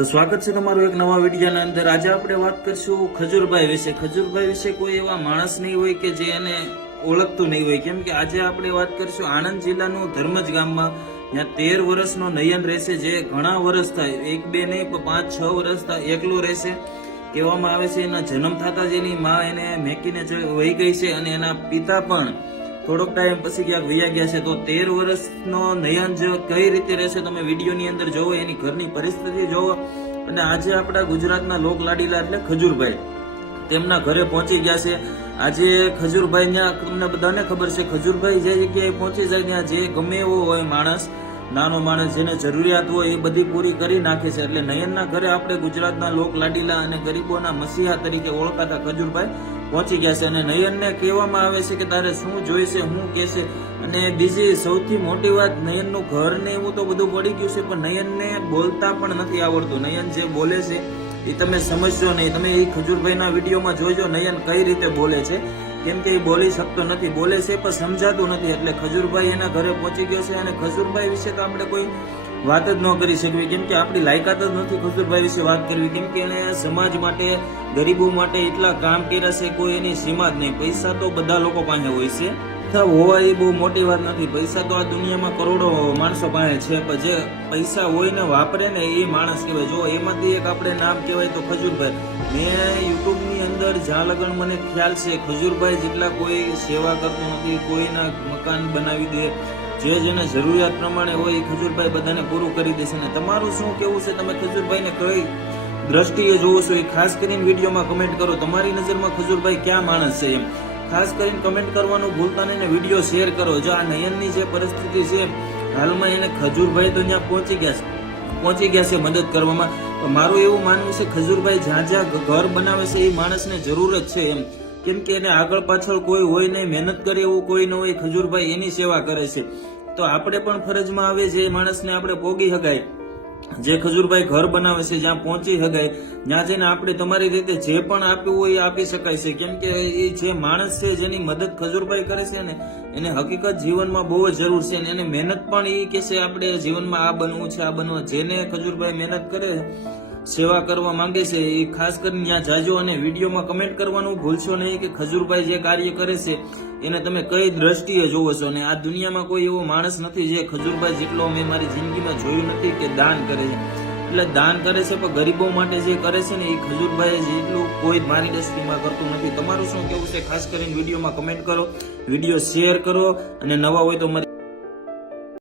તો સ્વાગત છે તમારું એક નવા વિડીયોના અંદર। આજે આપણે વાત કરશું ખજૂરભાઈ વિશે। ખજૂરભાઈ વિશે કોઈ એવા માણસ નહીં હોય કે જે એને ઓળખતું નહીં હોય, કેમ કે આજે આપણે વાત કરશું આણંદ જિલ્લાનું ધર્મજ ગામમાં, ત્યાં 13 વર્ષનો નયન રહેશે, જે ઘણા વર્ષ થાય, 1-2 નહીં પણ 5-6 વર્ષ થાય એકલો રહેશે। કહેવામાં આવે છે એના જન્મ થતા જ એની માં એને મેકીને વહી ગઈ છે અને એના પિતા પણ થોડોક ટાઈમ પછી ક્યાંક વૈયા ગયા છે। તો 13 વર્ષનો નયન જ કઈ રીતે રહેશે તમે વિડીયોની અંદર જોવો, એની ઘરની પરિસ્થિતિ જોવો। અને આજે આપણા ગુજરાતના લોક લાડીલા એટલે ખજૂરભાઈ તેમના ઘરે પહોંચી ગયા છે। આજે ખજૂરભાઈ ત્યાં તમને બધાને ખબર છે, ખજૂરભાઈ જે જગ્યાએ પહોંચી જાય ત્યાં જે ગમે એવો હોય માણસ, નાનો માણસ, જેને જરૂરિયાત હોય એ બધી પૂરી કરી નાખે છે। એટલે નયનના ઘરે આપણે ગુજરાતના લોક લાડીલા અને ગરીબોના મસીહા તરીકે ઓળખાતા ખજૂરભાઈ પહોંચી ગયા છે। અને નયનને કહેવામાં આવે છે કે તારે શું જોઈશે, શું કહેશે। અને બીજી સૌથી મોટી વાત, નયનનું ઘર ને એવું તો બધું પડી ગયું છે, પણ નયનને બોલતા પણ નથી આવડતું। નયન જે બોલે છે એ તમે સમજશો નહીં, તમે એ ખજૂરભાઈના વિડીયોમાં જોજો નયન કઈ રીતે બોલે છે, કેમ કે એ બોલી શકતો નથી, બોલે છે પણ સમજાતું નથી। એટલે ખજૂરભાઈ એના ઘરે પહોંચી ગયો છે અને ખજૂરભાઈ વિશે તો આપણે કોઈ વાત જ ન કરી શકવી, કેમ કે આપણી લાયકાત જ નથી ખજૂરભાઈ વિશે વાત કરવી, કેમ કે એને સમાજ માટે, ગરીબો માટે એટલા કામ કર્યા છે, કોઈ એની સીમા જ નહીં। પૈસા તો બધા લોકો પાસે હોય છે, હોવા એ બહુ મોટી વાત નથી, પૈસા તો આ દુનિયામાં કરોડો માણસો પાસે છે, પણ જે પૈસા હોય ને વાપરે ને એ માણસ કહેવાય। જો એમાંથી એક આપણે નામ કહેવાય તો ખજૂરભાઈ। મેં યુટ્યુબની અંદર જ્યાં લગન મને ખ્યાલ છે, ખજૂરભાઈ જેટલા કોઈ સેવા કરતું નથી, કોઈના મકાન બનાવી દે, જે જેને જરૂરિયાત પ્રમાણે હોય એ ખજૂરભાઈ બધાને પૂરું કરી દેશે। ને તમારું શું કેવું છે, તમે ખજૂરભાઈને કઈ દ્રષ્ટિએ જોવો છો એ ખાસ કરીને વિડીયોમાં કમેન્ટ કરો। તમારી નજરમાં ખજૂરભાઈ ક્યાં માણસ છે એમ ખાસ કરીને કમેન્ટ કરવાનું ભૂલતા નહીં ને વિડીયો શેર કરો। જો આ નયનની જે પરિસ્થિતિ છે હાલમાં, એને ખજૂરભાઈ તો ત્યાં પહોંચી ગયા છે મદદ કરવામાં। મારું એવું માનવું છે, ખજૂરભાઈ જ્યાં જ્યાં ઘર બનાવે છે એ માણસને જરૂરત છે એમ, કેમ કે એને આગળ પાછળ કોઈ હોય નહીં, મહેનત કરે એવું કોઈ ન હોય, ખજૂરભાઈ એની સેવા કરે છે। તો આપણે પણ ફરજમાં આવે જે માણસને આપણે પોગી શકાય, જે ખજૂરભાઈ ઘર બનાવે છે જ્યાં પહોંચી શકાય, ત્યાં જઈને આપણે તમારી રીતે જે પણ આપ્યું હોય એ આપી શકાય છે, કેમ કે એ જે માણસ છે જેની મદદ ખજૂરભાઈ કરે છે ને, એને હકીકત જીવનમાં બહુ જ જરૂર છે, અને એને મહેનત પણ એ કે છે આપણે જીવનમાં આ બનવું છે, આ બનવું। જેને ખજૂરભાઈ મહેનત કરે, સેવા કરવા માંગે છે, એ ખાસ કરીને ત્યાં જાજો અને વિડીયોમાં કમેન્ટ કરવાનું ભૂલશો નહીં કે ખજૂરભાઈ જે કાર્ય કરે છે એને તમે કઈ દ્રષ્ટિએ જોવો છો। અને આ દુનિયામાં કોઈ એવો માણસ નથી જે ખજૂરભાઈ જેટલો મેં મારી જિંદગીમાં જોયું નથી કે દાન કરે છે। એટલે દાન કરે છે પણ ગરીબો માટે જે કરે છે ને એ ખજૂરભાઈ જેટલું કોઈ મારી દ્રષ્ટિમાં કરતું નથી। તમારું શું કેવું છે ખાસ કરીને વિડીયોમાં કમેન્ટ કરો, વિડીયો શેર કરો, અને નવા હોય તો